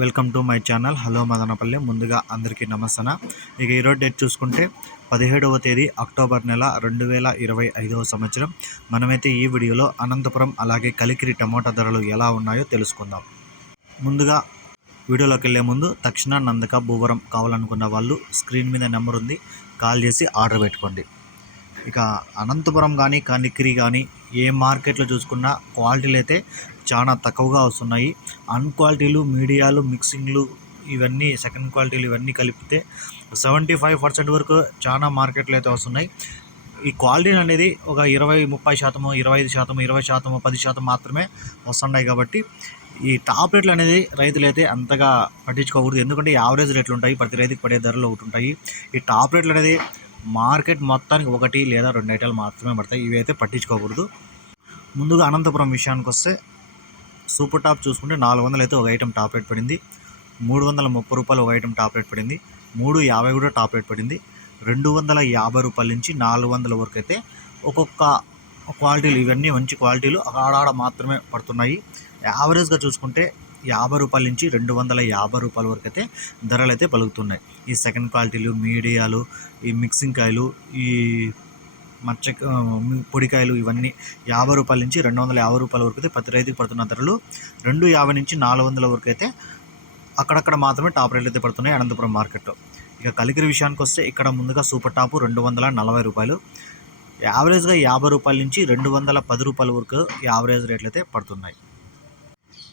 Welcome to my channel. Hello Madanapalle. ముందుగా అందరికీ నమస్తన. ఇక ఈరోజు డేట్ చూసుకుంటే పదిహేడవ తేదీ అక్టోబర్ నెల రెండు వేల ఇరవై ఐదవ సంవత్సరం. మనమైతే ఈ వీడియోలో అనంతపురం అలాగే కలికిరి టమోటా ధరలు ఎలా ఉన్నాయో తెలుసుకుందాం. ముందుగా వీడియోలోకి వెళ్ళే ముందు తక్షణ నందక భూవరం కావాలనుకున్న వాళ్ళు స్క్రీన్ మీద నెంబర్ ఉంది. కాల్ చేసి ఆర్డర్ పెట్టుకోండి. ఇక అనంతపురం కానీ కనికిరి కానీ ఏ మార్కెట్లో చూసుకున్నా క్వాలిటీలు అయితే చాలా తక్కువగా వస్తున్నాయి. అన్క్వాలిటీలు మీడియాలు మిక్సింగ్లు ఇవన్నీ సెకండ్ క్వాలిటీలు ఇవన్నీ కలిపితే సెవెంటీ ఫైవ్ పర్సెంట్ వరకు చాలా మార్కెట్లు అయితే వస్తున్నాయి. ఈ క్వాలిటీ అనేది ఒక ఇరవై ముప్పై శాతము ఇరవై ఐదు శాతము ఇరవై శాతము పది శాతం మాత్రమే వస్తున్నాయి కాబట్టి ఈ టాప్ రేట్లు అనేది రైతులు అయితే అంతగా పట్టించుకోకూడదు. ఎందుకంటే యావరేజ్ రేట్లు ఉంటాయి ప్రతి రైతుకి పడే ధరలు ఒకటి ఉంటాయి. ఈ టాప్ రేట్లు అనేది మార్కెట్ మొత్తానికి ఒకటి లేదా రెండు ఐటాలు మాత్రమే పడతాయి. ఇవి అయితే పట్టించుకోకూడదు. ముందుగా అనంతపురం విషయానికి వస్తే సూపర్ టాప్ చూసుకుంటే నాలుగు వందలు అయితే ఒక ఐటెం టాప్ రేట్ పడింది. మూడు వందల ముప్పై రూపాయలు ఒక ఐటెం టాప్ రేట్ పడింది. మూడు యాభై కూడా టాప్ రేట్ పడింది. రెండు వందల యాభై రూపాయల నుంచి నాలుగు వందల వరకు అయితే ఒక్కొక్క క్వాలిటీలు ఇవన్నీ మంచి క్వాలిటీలు ఆడాడ మాత్రమే పడుతున్నాయి. యావరేజ్గా చూసుకుంటే యాభై రూపాయల నుంచి రెండు వందల యాభై రూపాయల వరకు అయితే ధరలు అయితే పలుకుతున్నాయి. ఈ సెకండ్ క్వాలిటీలు మీడియాలు ఈ మిక్సింగ్ కాయలు ఈ మచ్చ పొడికాయలు ఇవన్నీ యాభై రూపాయల నుంచి రెండు వందల యాభై రూపాయల వరకు అయితే ప్రతి రైతుకి పడుతున్న ధరలు రెండు యాభై నుంచి నాలుగు వందల వరకు అయితే అక్కడక్కడ మాత్రమే టాప్ రేట్లు అయితే పడుతున్నాయి అనంతపురం మార్కెట్లో. ఇక కలిగిరి విషయానికి వస్తే ఇక్కడ ముందుగా సూపర్ టాపు రెండు వందల నలభై రూపాయలు. యావరేజ్గా యాభై రూపాయల నుంచి రెండు వందల పది రూపాయల వరకు యావరేజ్ రేట్లు అయితే పడుతున్నాయి.